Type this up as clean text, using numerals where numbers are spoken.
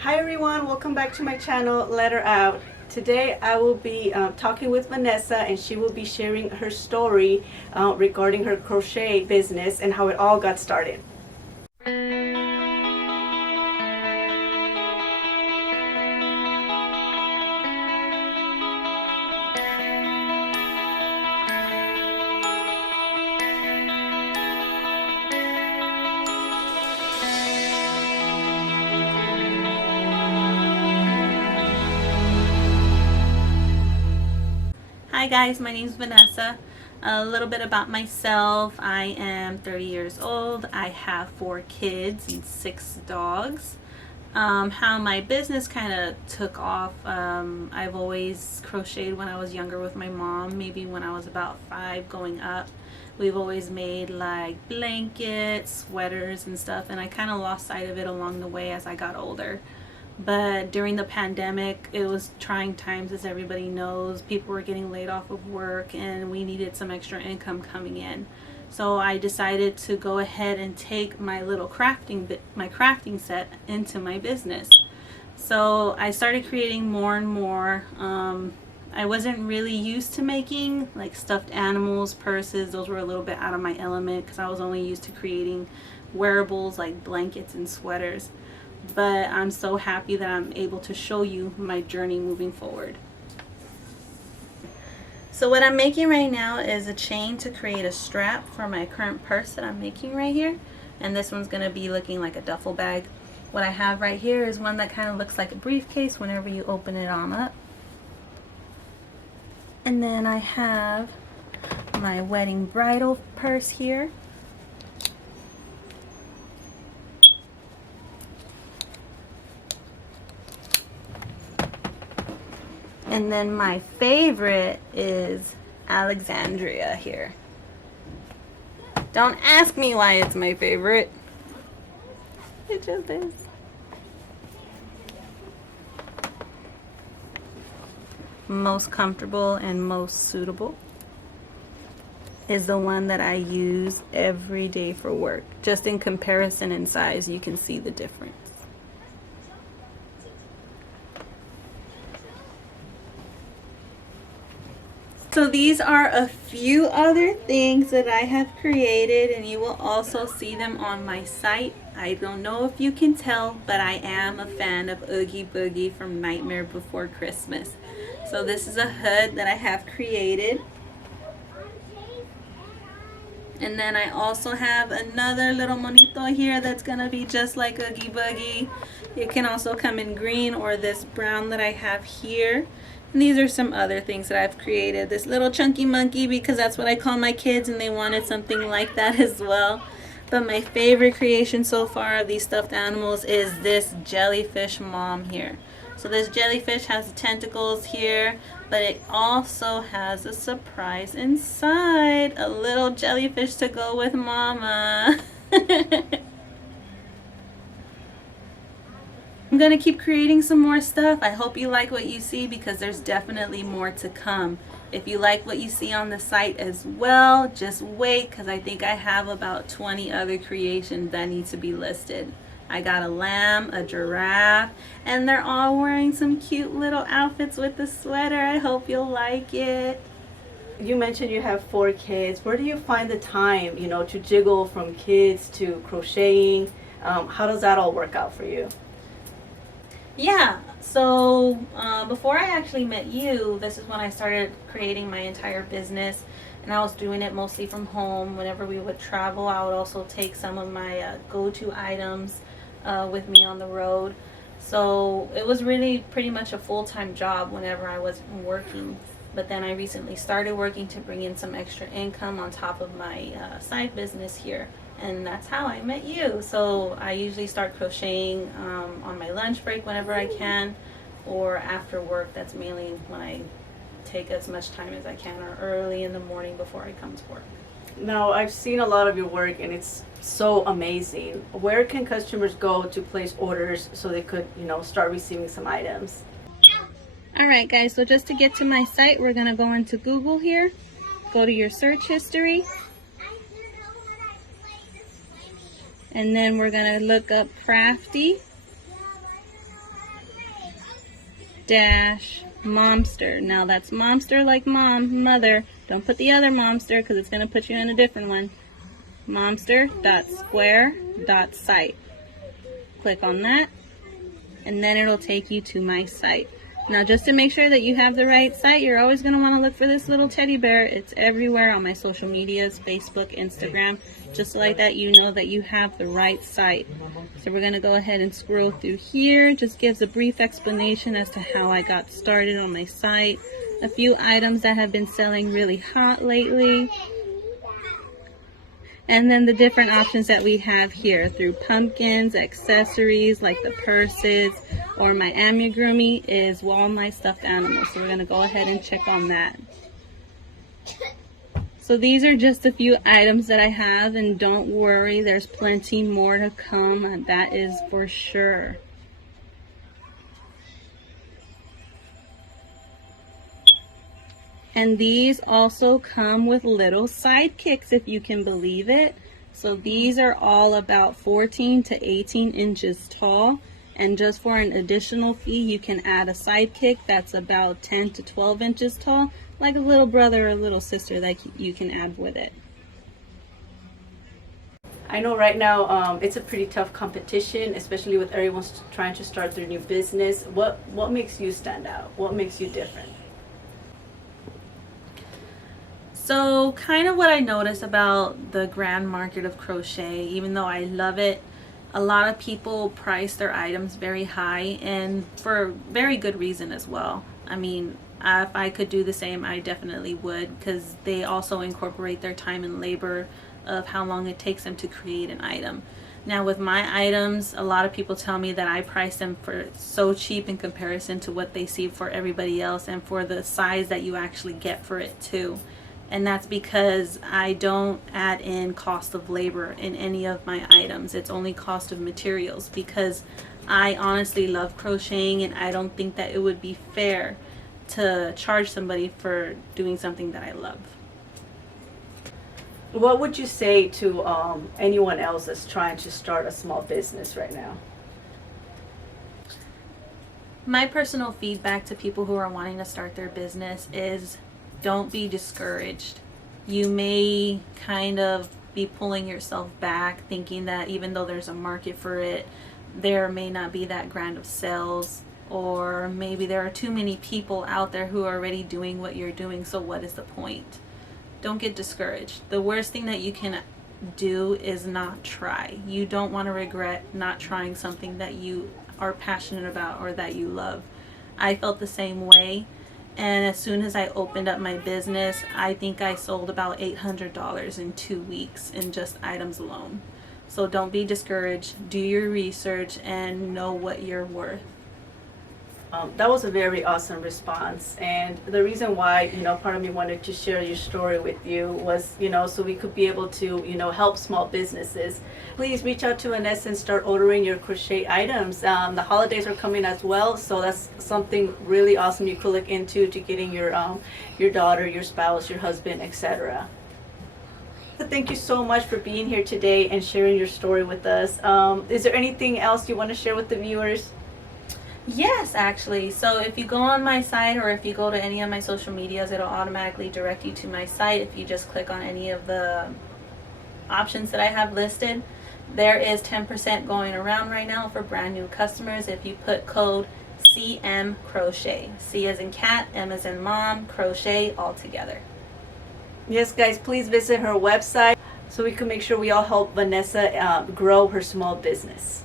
Hi everyone, welcome back to my channel, Let Her Out. Today I will be talking with Vanessa, and she will be sharing her story regarding her crochet business and how it all got started. Hi guys, my name is Vanessa. A little bit about myself. I am 30 years old. I have 4 kids and 6 dogs. How my business kind of took off, I've always crocheted when I was younger with my mom, maybe when I was about 5 going up. We've always made like blankets, sweaters and stuff, and I kind of lost sight of it along the way as I got older. But during the pandemic, it was trying times, as everybody knows. People were getting laid off of work and we needed some extra income coming in. So I decided to go ahead and take my little crafting set into my business. So I started creating more and more. I wasn't really used to making like stuffed animals, purses. Those were a little bit out of my element because I was only used to creating wearables like blankets and sweaters. But I'm so happy that I'm able to show you my journey moving forward. So what I'm making right now is a chain to create a strap for my current purse that I'm making right here. And this one's going to be looking like a duffel bag. What I have right here is one that kind of looks like a briefcase whenever you open it on up. And then I have my wedding bridal purse here. And then my favorite is Alexandria here. Don't ask me why it's my favorite. It just is. Most comfortable and most suitable is the one that I use every day for work. Just in comparison in size, you can see the difference. So these are a few other things that I have created, and you will also see them on my site. I don't know if you can tell, but I am a fan of Oogie Boogie from Nightmare Before Christmas. So this is a hood that I have created. And then I also have another little monito here that's gonna be just like Oogie Boogie. It can also come in green or this brown that I have here. And these are some other things that I've created. This little chunky monkey, because that's what I call my kids, and they wanted something like that as well. But my favorite creation so far of these stuffed animals is this jellyfish mom here. So this jellyfish has tentacles here, but it also has a surprise inside. A little jellyfish to go with mama. I'm going to keep creating some more stuff. I hope you like what you see, because there's definitely more to come. If you like what you see on the site as well, just wait, because I think I have about 20 other creations that need to be listed. I got a lamb, a giraffe, and they're all wearing some cute little outfits with the sweater. I hope you'll like it. You mentioned you have 4 kids. Where do you find the time, to jiggle from kids to crocheting? How does that all work out for you? Yeah, so before I actually met you, this is when I started creating my entire business, and I was doing it mostly from home. Whenever we would travel, I would also take some of my go-to items with me on the road. So it was really pretty much a full-time job whenever I was working. But then I recently started working to bring in some extra income on top of my side business here. And that's how I met you. So I usually start crocheting on my lunch break whenever I can, or after work. That's mainly when I take as much time as I can, or early in the morning before I come to work. Now, I've seen a lot of your work, and it's so amazing. Where can customers go to place orders so they could, start receiving some items? Alright guys, so just to get to my site, we're going to go into Google here, go to your search history, and then we're going to look up Crafty. dash momster. Now that's momster like mom, mother. Don't put the other momster because it's going to put you in a different one. Momster.square.site. Click on that, and then it'll take you to my site. Now, just to make sure that you have the right site, you're always going to want to look for this little teddy bear. It's everywhere on my social medias, Facebook, Instagram. Just like that, you know that you have the right site. So we're going to go ahead and scroll through here. Just gives a brief explanation as to how I got started on my site. A few items that have been selling really hot lately. And then the different options that we have here through pumpkins, accessories like the purses, or my amigurumi is walnut stuffed animals. So we're going to go ahead and check on that. So these are just a few items that I have, and don't worry, there's plenty more to come, that is for sure. And these also come with little sidekicks, if you can believe it. So these are all about 14 to 18 inches tall. And just for an additional fee, you can add a sidekick that's about 10 to 12 inches tall, like a little brother or a little sister that you can add with it. I know right now it's a pretty tough competition, especially with everyone trying to start their new business. What makes you stand out? What makes you different? So kind of what I notice about the grand market of crochet, even though I love it, a lot of people price their items very high, and for very good reason as well. I mean, if I could do the same, I definitely would, because they also incorporate their time and labor of how long it takes them to create an item. Now with my items, a lot of people tell me that I price them for so cheap in comparison to what they see for everybody else, and for the size that you actually get for it too. And that's because I don't add in cost of labor in any of my items. It's only cost of materials, because I honestly love crocheting, and I don't think that it would be fair to charge somebody for doing something that I love. What would you say to anyone else that's trying to start a small business right now? My personal feedback to people who are wanting to start their business is, don't be discouraged. You may kind of be pulling yourself back, thinking that even though there's a market for it, there may not be that grand of sales, or maybe there are too many people out there who are already doing what you're doing, so what is the point? Don't get discouraged. The worst thing that you can do is not try. You don't want to regret not trying something that you are passionate about or that you love. I felt the same way. And as soon as I opened up my business, I think I sold about $800 in 2 weeks in just items alone. So don't be discouraged. Do your research and know what you're worth. That was a very awesome response, and the reason why, part of me wanted to share your story with you was, so we could be able to, help small businesses. Please reach out to Vanessa and start ordering your crochet items. The holidays are coming as well, so that's something really awesome you could look into to getting your daughter, your spouse, your husband, etc. Thank you so much for being here today and sharing your story with us. Is there anything else you want to share with the viewers? Yes, actually. So if you go on my site, or if you go to any of my social medias, it'll automatically direct you to my site. If you just click on any of the options that I have listed, there is 10% going around right now for brand new customers if you put code CM Crochet. C as in cat, M as in mom, crochet all together. Yes, guys, please visit her website so we can make sure we all help Vanessa grow her small business.